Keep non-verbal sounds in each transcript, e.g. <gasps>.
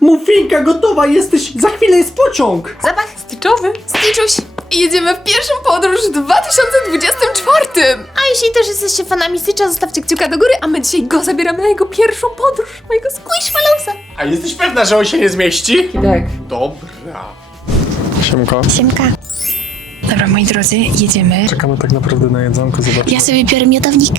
Mufinka gotowa jesteś, za chwilę jest pociąg! Zapach styczowy. Styczuś. I jedziemy w pierwszą podróż w 2024. A jeśli też jesteście fanami Stitcha, zostawcie kciuka do góry, a my dzisiaj go zabieramy na jego pierwszą podróż, mojego Squishmalosa. A jesteś pewna, że on się nie zmieści? Tak. Dobra. Siemko. Siemka. Dobra, moi drodzy, jedziemy. Czekamy tak naprawdę na jedzonko, zobacz. Ja sobie biorę miodownik.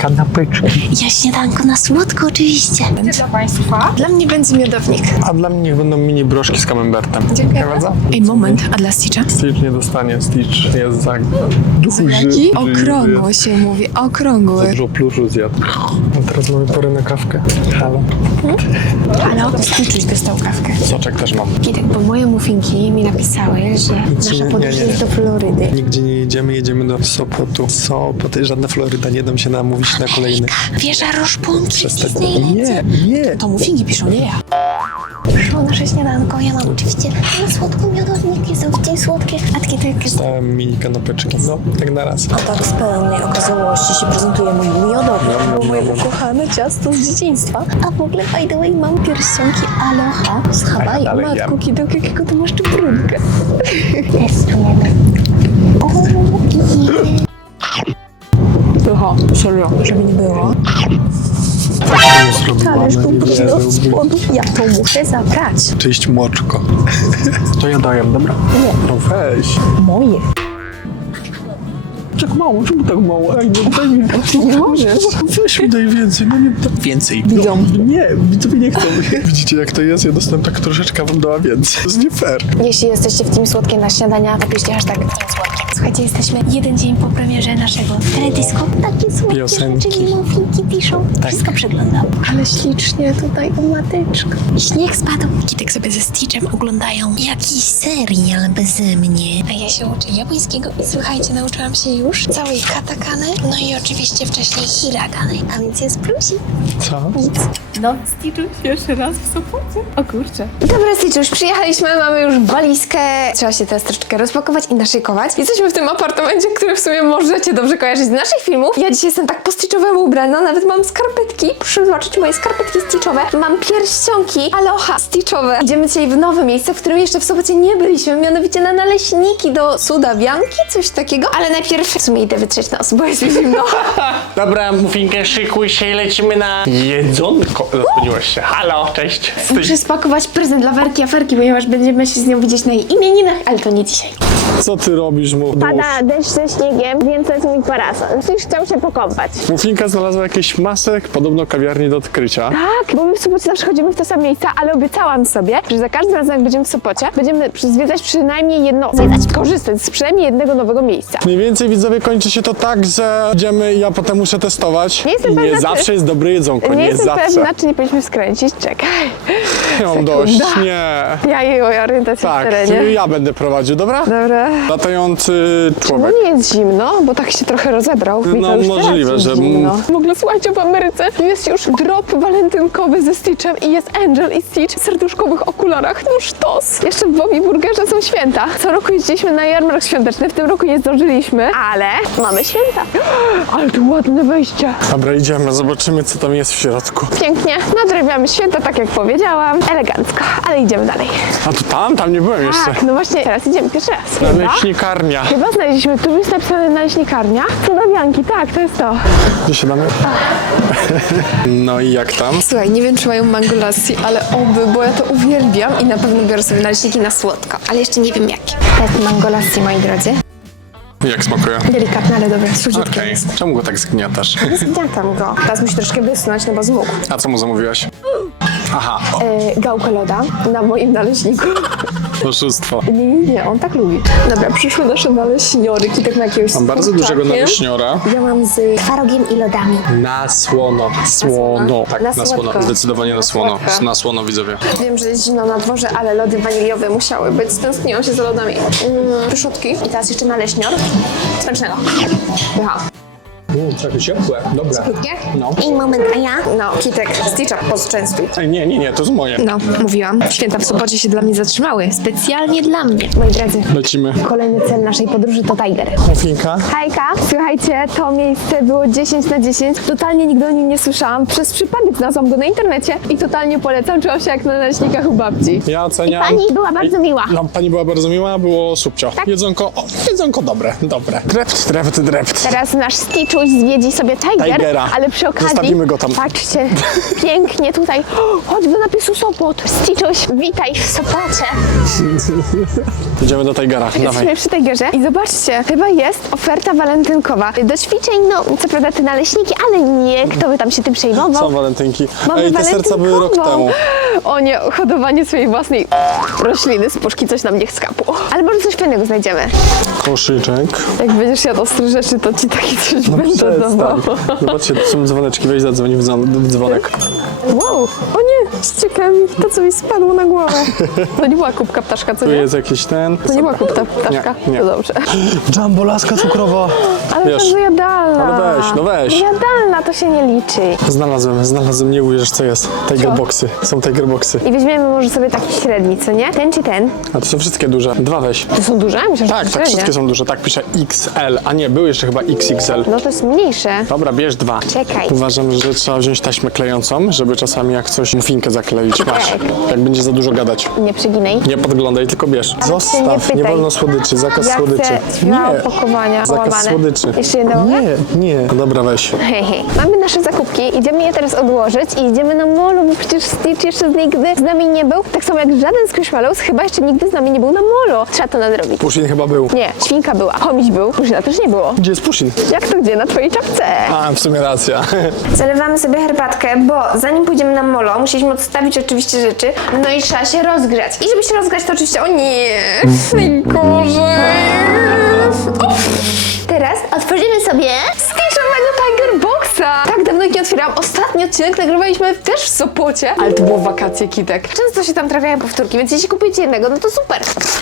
Kanapeczki. Ja śniadanko na słodko oczywiście. Dla Państwa. Dla mnie będzie miodownik. A dla mnie niech będą mini broszki z camembertem. Dziękuję Bardzo. Ej, moment, a dla Stitcha? Stitch nie dostanie, Stitch jest za duży. Okrągło się mówi, Za okrągły. dużo pluszu zjadł. A teraz mamy porę na kawkę. Halo. Halo? Stitchuś dostał kawkę. Soczek też mam. Kitek, bo moje muffinki mi napisały, że nasza nie, podróż nie, nie. jest do Florydy. Nigdzie nie jedziemy, jedziemy do Sopotu. Sopot, żadna Floryda, nie dam się namówić na kolejny. Wieża Roszpunki. Disney Nie, nie. To muffinki piszą, nie ja. Przyszło nasze śniadanko, ja mam oczywiście na słodko miodownik, jest oczywiście słodkie. A takie to jakieś... Dałem mini kanapeczki. No, tak na raz. A tak z pełnej okazałości się prezentuje mój miodowy, bo moje ukochane ciasto z dzieciństwa. A w ogóle, by the way, mam pierścionki Aloha z Hawaii. dalej Matku. Kidok, jakiego ty masz czupródkę. Testujemy. <laughs> O, i... Aha, serio, żeby nie było. Talerz był próżny od spodu. Ja to muszę zabrać. Czyść moczko. To ja daję, dobra? Nie. No weź. Moje. Tak mało, czemu tak mało? Ej, no daj mi Nie możesz. Weź mi daj więcej, no nie da więcej. No, nie, widzowie nie chcą. Widzicie jak to jest? Ja dostałem tak troszeczkę, wam dała więcej. To jest nie fair. Jeśli jesteście w Team Słodkie na śniadania, napiszcie hashtag Team Słodkie. Słuchajcie, jesteśmy jeden dzień po premierze naszego teledysku. Takie słodkie Piosenki. rzeczy piszą. Wszystko przeglądam. Ale ślicznie tutaj u mateczka. Śnieg spadł. Kitek sobie ze Stitchem oglądają jakiś serial beze mnie. A ja się uczę japońskiego i słuchajcie, nauczyłam się już całej katakany, no i oczywiście wcześniej hiragany. A więc jest plusik. Co? Nic. No, Stitchuś jeszcze raz w Sopocie. O kurczę. Dobra, Stitch, już przyjechaliśmy, mamy już walizkę. Trzeba się teraz troszeczkę rozpakować i naszykować. Jesteśmy w tym apartamencie, który w sumie możecie dobrze kojarzyć z naszych filmów. Ja dzisiaj jestem tak po Stitchowemu ubrana, nawet mam skarpetki. Proszę zobaczyć moje skarpetki Stitchowe. Mam pierścionki Aloha Stitchowe. Idziemy dzisiaj w nowe miejsce, w którym jeszcze w Sopocie nie byliśmy, mianowicie na naleśniki do Sudawianki, coś takiego. Ale najpierw w sumie idę wytrzeć nos, bo jest mi zimno. <laughs> Dobra, Mufinkę, szykuj się i lecimy na jedzonko. Rozbudziłaś się. Halo, cześć. Stój. Muszę spakować prezent dla Werki Aferki, ponieważ będziemy się z nią widzieć na jej imieninach, ale to nie dzisiaj. Co ty robisz, mu? Pada deszcz ze śniegiem, więc to jest mój parasol. Ktoś chciał się pokąpać. Mufinka znalazła jakieś masek, podobno kawiarni do odkrycia. Tak, bo my w Sopocie zawsze chodzimy w te same miejsca, ale obiecałam sobie, że za każdym razem jak będziemy w Sopocie, będziemy zwiedzać przynajmniej jedno, zwiedzać, korzystać z przynajmniej jednego nowego miejsca. Mniej więcej widzowie kończy się to tak, że idziemy i ja potem muszę testować. Nie jestem I nie pewna, czy- zawsze jest dobre jedzonko, nie, nie jest jestem zawsze. pewna, czy nie powinniśmy skręcić. Czekaj. Ja mam dość, Sekunda. nie. Ja jej orientację w Tak, terenie. ja będę prowadził, dobra? Dobra. Latający No człowiek. nie jest zimno, bo tak się trochę rozebrał. No, już możliwe, teraz że- jest Zimno. W ogóle słuchajcie, w Ameryce jest już drop walentynkowy ze Stitchem i jest Angel i Stitch w serduszkowych okularach. No sztos. Jeszcze w Bobby Burgerze są święta. Co roku jeździliśmy na jarmark świąteczny, w tym roku nie zdążyliśmy, ale mamy święta. <gasps> Ale tu ładne wejście. Dobra, idziemy, zobaczymy co tam jest w środku. Pięknie, nadrabiamy święta, tak jak powiedziałam. Elegancko, ale idziemy dalej. A to tam? Tam nie byłem jeszcze. Tak, no właśnie, teraz idziemy pierwszy raz. Chyba? Naleśnikarnia. Chyba znaleźliśmy, tu jest napisane naleśnikarnia. Cudawianki, tak, to jest to. Gdzie siadamy? <laughs> No i jak tam? Słuchaj, nie wiem czy mają mango lassi, ale oby, bo ja to uwielbiam i na pewno biorę sobie naleśniki na słodko, ale jeszcze nie wiem jakie. To jest mango lassi, moi drodzy. Jak smakuje? Delikatne, ale dobre, słodziutkie Okej, jest. czemu go tak zgniatasz? Zgniatam go. Teraz musi troszkę wysnąć, no bo zmógł. A co mu zamówiłaś? Aha, o, Yy, gałkę loda na moim naleśniku. Oszustwo. Nie, nie, nie, on tak lubi. Dobra, przyszły nasze naleśniory, kitek na jakiegoś Mam bardzo dużego naleśniora. Ja mam z Twarogiem i lodami. Na słono. Słono. Tak, Na na słono. Zdecydowanie na słono. słodko. Na słono widzowie. Wiem, że jest zimno na dworze, ale lody waniliowe musiały być. Stęskniłam się za lodami. Mm, pyszotki. I teraz jeszcze naleśnior. Smacznego. Pycha. Mm, takie ciepłe, dobre. No. I moment, a ja? No, Kitek, Stitcha poczęstuj. Ej, nie, nie, nie, to jest moje. No, mówiłam. Święta w Sopocie się dla mnie zatrzymały. Specjalnie dla mnie. Moi drodzy, Lecimy. kolejny cel naszej podróży to Tiger. Mufinka. Hejka, słuchajcie, to miejsce było 10 na 10. Totalnie nigdy o nim nie słyszałam. Przez przypadek znalazłam go na internecie i totalnie polecam. Czułam się jak na naleśnikach u babci. Ja oceniam. Pani była bardzo miła. No, pani była bardzo miła, było subcio. Jedzonko, o, jedzonko dobre, dobre. Drept, drept, drept. Teraz nasz Stitchuś zwiedzi sobie Tiger, Tigera. ale przy okazji... Zostawimy go tam. Patrzcie, <laughs> pięknie tutaj. O, choćby napisu Sopot. Stitchuś, witaj w Sopocie. Idziemy do Tigera, dawaj. Jesteśmy przy Tigerze i zobaczcie, chyba jest oferta walentynkowa. Do ćwiczeń, no co prawda te naleśniki, ale nie, kto by tam się tym przejmował. Są walentynki. Mamy Ej, te serca były rok temu. O nie, hodowanie swojej własnej rośliny z puszki coś nam niech skapło. Ale może coś fajnego znajdziemy. Koszyczek. Jak będziesz jadł ostre rzeczy, to ci takie coś No będę przestań. Zobaczcie, tu są dzwoneczki, weź zadzwoni w dzwon- w dzwonek. Wow, o nie, ścieka mi to, co mi spadło na głowę. To nie była kubka ptaszka, co Tu nie? jest jakiś ten. To nie była kubka ptaszka? Nie, nie. To dobrze. Jumbo, laska cukrowa. Ale Wiesz, to jadalna. ale weź, no weź. Jadalna, to się nie liczy. Znalazłem, znalazłem, nie uwierzysz co jest. Tiger boxy, są tiger boxy. I weźmiemy może sobie taki średni, co nie? Ten czy ten? A to są wszystkie duże. Dwa weź. To są duże? Myślę, że Tak, to tak, średnie. wszystkie są duże. Tak pisze XL, a nie, był jeszcze chyba XXL. No to jest mniejsze. Dobra, bierz dwa. Czekaj. Uważam, że trzeba wziąć taśmę klejącą, żeby czasami jak coś mufinkę zakleić. Masz. Jak będzie za dużo gadać. Nie przeginaj. Nie podglądaj, tylko bierz. nie Zostaw, nie, pytaj. wolno słodyczy, zakaz Ja słodyczy. chcę dwa opakowania zakaz połamane. słodyczy. Jeszcze jedno mogę? Nie, nie. No Dobra, weź. Hej, hej. Mamy nasze zakupki, idziemy je teraz odłożyć i idziemy na molo, bo przecież Stitch jeszcze nigdy z nami nie był. Tak samo jak żaden Squishmallows chyba jeszcze nigdy z nami nie był na molo. Trzeba to nadrobić. Puszin chyba był. Nie, świnka była, chomiś był, Puszyna też nie było. Gdzie jest Puszin? Jak to gdzie? Na twojej czapce. A, w sumie racja. <laughs> Zalewamy sobie herbatkę, bo zanim pójdziemy na molo, musieliśmy odstawić oczywiście rzeczy, no i trzeba się rozgrzać. I żeby się rozgrzać, to oczywiście, o nie, najgorzej. Otwierałam. Ostatni odcinek nagrywaliśmy też w Sopocie, ale to było wakacje kitek. Często się tam trafiają powtórki, więc jeśli kupujecie jednego, no to super.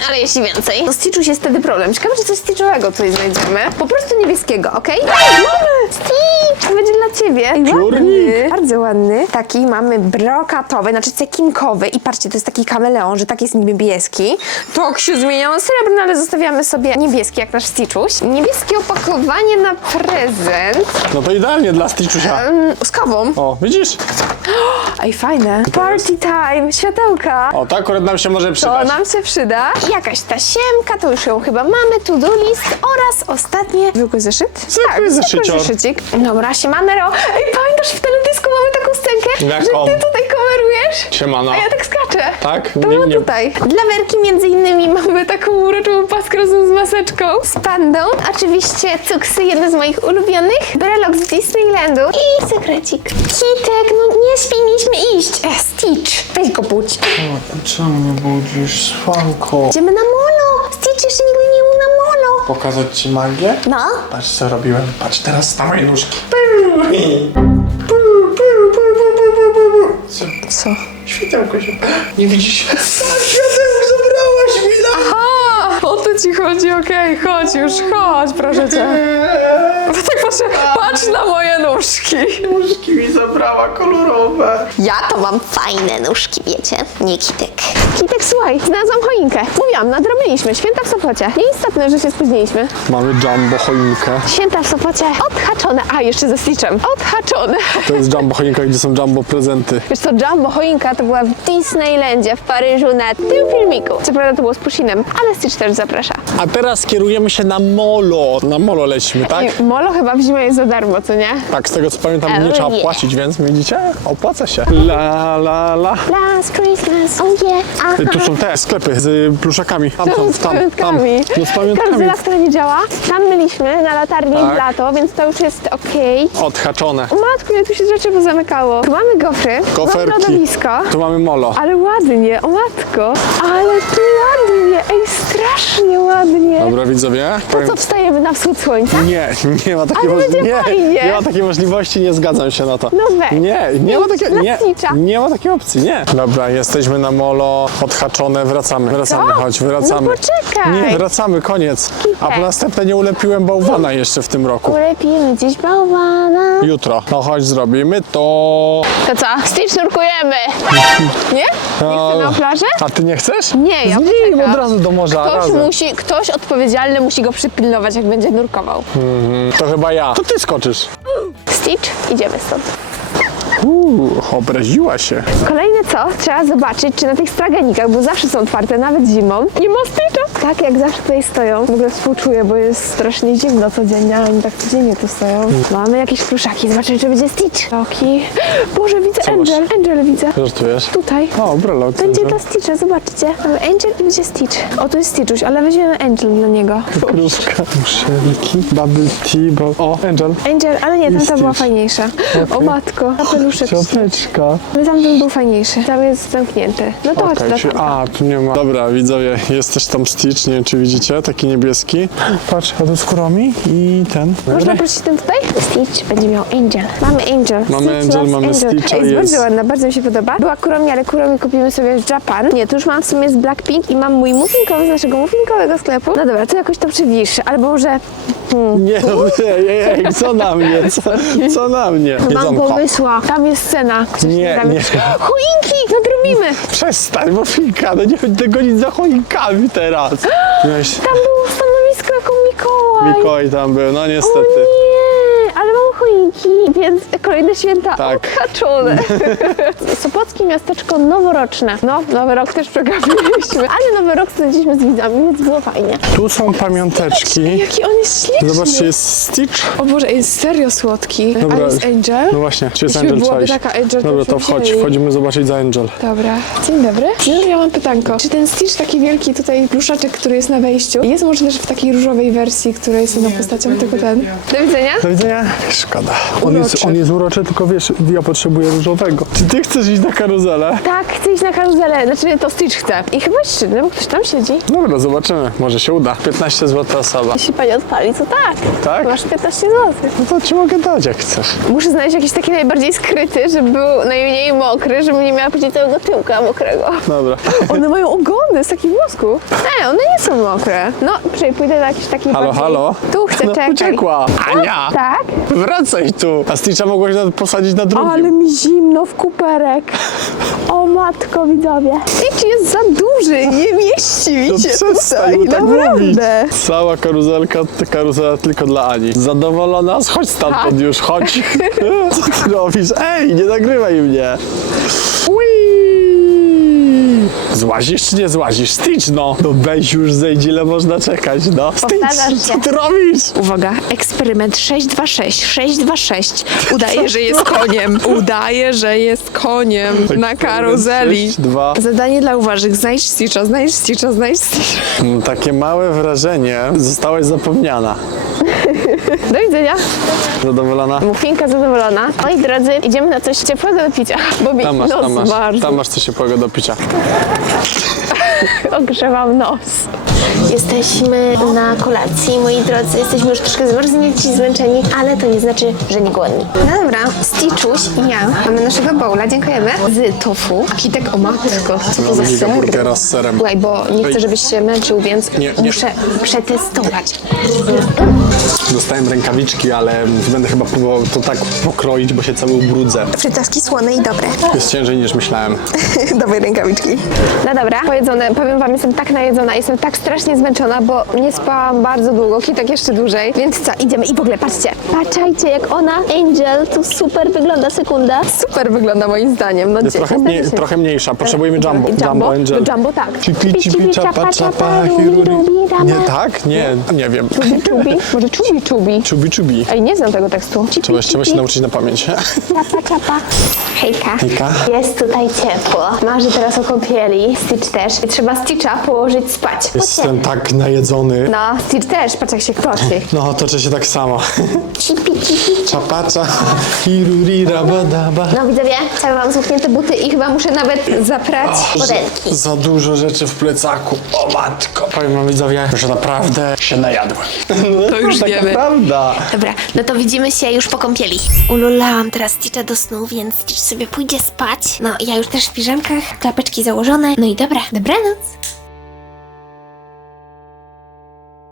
Ale jeśli więcej, to Stitchu jest wtedy problem. Ciekawe, czy coś Stitchowego tutaj znajdziemy. Po prostu niebieskiego, okej? Mamy! Stitch! To będzie dla ciebie. Ej, ładny. Bardzo ładny. Taki mamy brokatowy, znaczy cekinkowy. I patrzcie, to jest taki kameleon, że tak jest niebieski. Tak się zmienia na srebrny, ale zostawiamy sobie niebieski, jak nasz Stitchuś. Niebieskie opakowanie na prezent No to idealnie dla Stitchusia. mm, z kawą. O, widzisz? <gasps> Ej, fajne. Party time, światełka. O, to akurat nam się może To przydać. nam się przyda. Jakaś tasiemka, to już ją chyba mamy, to-do list oraz ostatnie... Zwykły zeszyt? Zwykły tak, zeszycior. zeszycik. Dobra, siemanero. Ej, pamiętasz w teledysku mamy taką scenkę, Jaką? że ty tutaj kamerujesz? Siemano. A ja tak skaczę. Tak? To Nie- było nie- tutaj. Dla Werki między innymi mamy taką uroczą paskę razem z maseczką. Z pandą. Oczywiście cuksy, jedne z moich ulubionych. Brelok z Disneylandu. I sekrecik. Kitek, no nie śpi, mieliśmy iść. E, Stitch, weź go budź. Czemu mnie budzisz, Słanko? Idziemy na molo. Stitch jeszcze nigdy nie był na molo. Pokazać ci magię? No. Patrz co robiłem. Patrz teraz na moje nóżki. Co? Co? Światełko się... <gasps> Nie widzisz? <laughs> o to ci chodzi, okej, chodź już, chodź, proszę cię. <laughs> Tak patrzę, patrz na moje nóżki. Nóżki mi zabrała kolorowe. Ja to mam fajne nóżki, wiecie? Nie kitek. Kitek, słuchaj, znalazłam choinkę. Mówiłam, nadrobiliśmy, święta w Sopocie. Nieistotne, że się spóźniliśmy. Mamy jumbo choinkę. Święta w Sopocie odhaczone, a jeszcze ze Stitchem, odhaczone. To jest jumbo choinka, gdzie są jumbo prezenty. Wiesz co, Jumbo choinka to była w Disneylandzie w Paryżu na tym filmiku. Co prawda to było z Pushinem, ale Stitch też zaprasza. A teraz kierujemy się na molo. Na molo lecimy, tak? Molo chyba w zimę jest za darmo, co nie? Tak, z tego co pamiętam, nie Oh, trzeba yeah. płacić, więc widzicie? Opłaca się. La, la, la. Last Christmas, oh yeah. Aha. Tu są te sklepy z y, pluszakami. Tam, To tam, z tam, tam. pamiątkami. No z Każdy pamiątkami. raz, która nie działa. Tam byliśmy na latarni Tak. w lato, więc to już jest okej. Odhaczone. O matku, ile tu się rzeczy pozamykało. Tu mamy gofry, tu mamy Koferki. lodowisko. Tu mamy molo. Ale ładnie, o matko. Ale tu ładnie. Ej, strasznie strasznie ładnie. Dobra, widzowie. powiem- Co wstajemy na wschód słońca? Nie, nie ma takiej Ale będzie możliwości. Nie, fajnie. nie ma takiej możliwości, nie zgadzam się na to. No weź. Nie, nie ma takiej, nie, nie ma takiej opcji, nie. Dobra, jesteśmy na molo, odhaczone, wracamy, wracamy, chodź, wracamy. No poczekaj. Nie, wracamy, koniec. A po następne nie ulepiłem bałwana jeszcze w tym roku. Ulepimy dziś bałwana. Jutro. No chodź, zrobimy to. To co? Stitch nurkujemy. <laughs> Nie? Nie chcemy na plażę? A ty nie chcesz? Nie, ja Z nim poczekam. od razu do morza, Ktoś razem. musi, ktoś odpowiedzialny musi go przypilnować, jak będzie nurkował. To chyba ja. To ty skoczysz. Stitch, idziemy stąd. Uuu, obraziła się. Kolejne co? Trzeba zobaczyć, czy na tych straganikach, bo zawsze są otwarte, nawet zimą. Nie ma. Tak, jak zawsze tutaj stoją. W ogóle współczuję, bo jest strasznie zimno codziennie, ale oni tak codziennie tu stoją. Mamy jakieś pluszaki, zobaczymy, czy będzie Stitch. Loki. Boże, widzę masz? Angel. Angel widzę. Żartujesz? Tutaj. O, brelok. Będzie dla Stitcha, zobaczcie. Mamy Angel i będzie Stitch. O, tu jest Stitchuś, ale weźmiemy Angel dla niego. Kruszka, muszelki, bubble tea, bo... O, Angel. Angel, ale nie, tamta była Stitch. fajniejsza. O matko. Cioteczka. Ale tamten był fajniejszy. Tam jest zamknięty. No to chodź czy- tamta. a, tu nie ma. Dobra, widzowie, jest też tam Stitch, nie wiem czy widzicie, taki niebieski. Patrz, a to jest Kuromi i ten. Można prosić ten tutaj? Stitch będzie miał Angel. Mamy Angel. Mamy Stitch Angel, mamy Stitcha, Ej, jest, bardzo ładna, bardzo mi się podoba. Była Kuromi, ale Kuromi kupimy sobie z Japan. Nie, tu już mam w sumie z Blackpink i mam mój muffinkowy z naszego muffinkowego sklepu. No dobra, to jakoś to przybliż. Albo może Nie, no, ej, co na mnie, co, co na mnie? mam pomysła. Tam jest scena. Ktoś Nie, tam nie. jest- Choinki! Nadrobimy! Przestań, bo finka, no nie będę gonić za choinkami teraz. <gasps> Tam było stanowisko jako Mikołaj. Mikołaj tam był, no niestety. Choinki, więc kolejne święta Tak. odhaczone. <laughs> Sopockie miasteczko noworoczne. No, nowy rok też przegapiliśmy, ale nowy rok spędziliśmy z widzami, więc było fajnie. Tu są pamiąteczki. Jaki on jest śliczny. Zobaczcie, jest Stitch. O Boże, jest serio słodki. Dobra. A jest Angel? No właśnie, czy jest Angel byłaby Chase? taka Angel, Dobra, to wchodź, wzięli. wchodzimy zobaczyć za Angel. Dobra. Dzień dobry. Już ja mam pytanko. Czy ten Stitch taki wielki tutaj pluszaczek, który jest na wejściu, jest może też w takiej różowej wersji, która jest inną postacią, tylko ten? Do widzenia. Do widzenia. Szkoda. On jest, on jest uroczy, tylko wiesz, ja potrzebuję różowego. Czy ty chcesz iść na karuzelę? Tak, chcę iść na karuzelę. Znaczy, to Stitch chce. I chyba jest sztywny, bo ktoś tam siedzi. Dobra, zobaczymy. Może się uda. 15 zł osoba. Jeśli pani odpali, to tak. Tak? Masz 15 zł. No to ci mogę dać, jak chcesz. Muszę znaleźć jakiś taki najbardziej skryty, żeby był najmniej mokry, żeby nie miała później całego tyłka mokrego. Dobra. One mają ogony z takich włosków. Nie, one nie są mokre. No, przejdę pójdę na jakiś taki Halo, bardziej... halo? Tu chcę No, czekać. uciekła. Ania! Tak? Wracaj tu. A Stitcha mogłaś na- posadzić na drugim. Ale mi zimno w kuperek. O matko, widzowie. Stitch jest za duży, nie mieści mi No się przestań tutaj, mu tak mówić. naprawdę. Cała karuzelka, ta karuzela tylko dla Ani. Zadowolona? Chodź stamtąd Tak. już, chodź. <laughs> Co ty robisz? Ej, nie nagrywaj mnie. Ui! Złazisz czy nie złazisz? Stitch, no. No weź już zejdź, ile można czekać, no. Powtarzasz Stitch, co się. ty robisz? Uwaga, eksperyment 626, 626. Udaje, że jest koniem. <laughs> Udaje, że jest koniem na karuzeli. Sześć, dwa. Zadanie dla uważnych. Znajdź Stitcha, znajdź Stitcha, znajdź Stitcha. Takie małe wrażenie. Zostałaś zapomniana. Do widzenia. Zadowolona? Muffinka zadowolona. Moi drodzy, idziemy na coś ciepłego do picia, bo mi Tam masz, nos tam masz, bardzo tam masz coś ciepłego do picia. <laughs> ogrzewam nos. Jesteśmy na kolacji, moi drodzy. Jesteśmy już troszkę zmarznięci, zmęczeni, ale to nie znaczy, że nie głodni. No dobra, Stitchuś i ja mamy naszego bowla, dziękujemy. Z tofu. A Kitek, o matko, co to za Giga ser? burgera z serem. Słuchaj, bo nie chcę, żebyś się męczył, więc Nie, nie. muszę przetestować. Dostałem rękawiczki, ale będę chyba próbował to tak pokroić, bo się cały ubrudzę. Frytowski słone i dobre. Jest ciężej niż myślałem. <laughs> Dobre rękawiczki. No dobra, pojedzone. Powiem wam, jestem tak najedzona, jestem tak strasznie zmęczona, bo nie spałam bardzo długo, Kitek jeszcze dłużej. Więc co, idziemy i w ogóle patrzcie. Patrzajcie, jak ona, Angel, tu super wygląda, sekunda. Super wygląda moim zdaniem. No Jest trochę, mniej, trochę mniejsza. Potrzebujemy jumbo. Jumbo? Angel. No Jumbo tak. Cipi, cipi, czapa, czapa, hiruri. Nie, tak? Nie, nie wiem. Czubi, czubi. Może czubi, czubi. Czubi, czubi. Ej, nie znam tego tekstu. Trzeba, trzeba się nauczyć na pamięć. Czapa, czapa. Hejka. Hejka. Jest tutaj ciepło. Marzy teraz o kąpieli. Stitch też. I trzeba Stitcha położyć spać. Jestem tak najedzony. No, Stitch też. Patrz jak się kroczy. No, toczę się tak samo. Cipi, cipi, Pacza, pacza. Hirurira, badaba. No widzowie, cały mam zamknięte buty i chyba muszę nawet zaprać spodenki. Za dużo rzeczy w plecaku. O matko. Powiem wam widzowie, że naprawdę się najadłem. To już Taka wiemy. prawda. Dobra, no to widzimy się już po kąpieli. Ululałam teraz Stitcha do snu, więc Stitch sobie pójdzie spać. No, ja już też w piżamkach, klapeczki założone. No i dobra, dobranoc.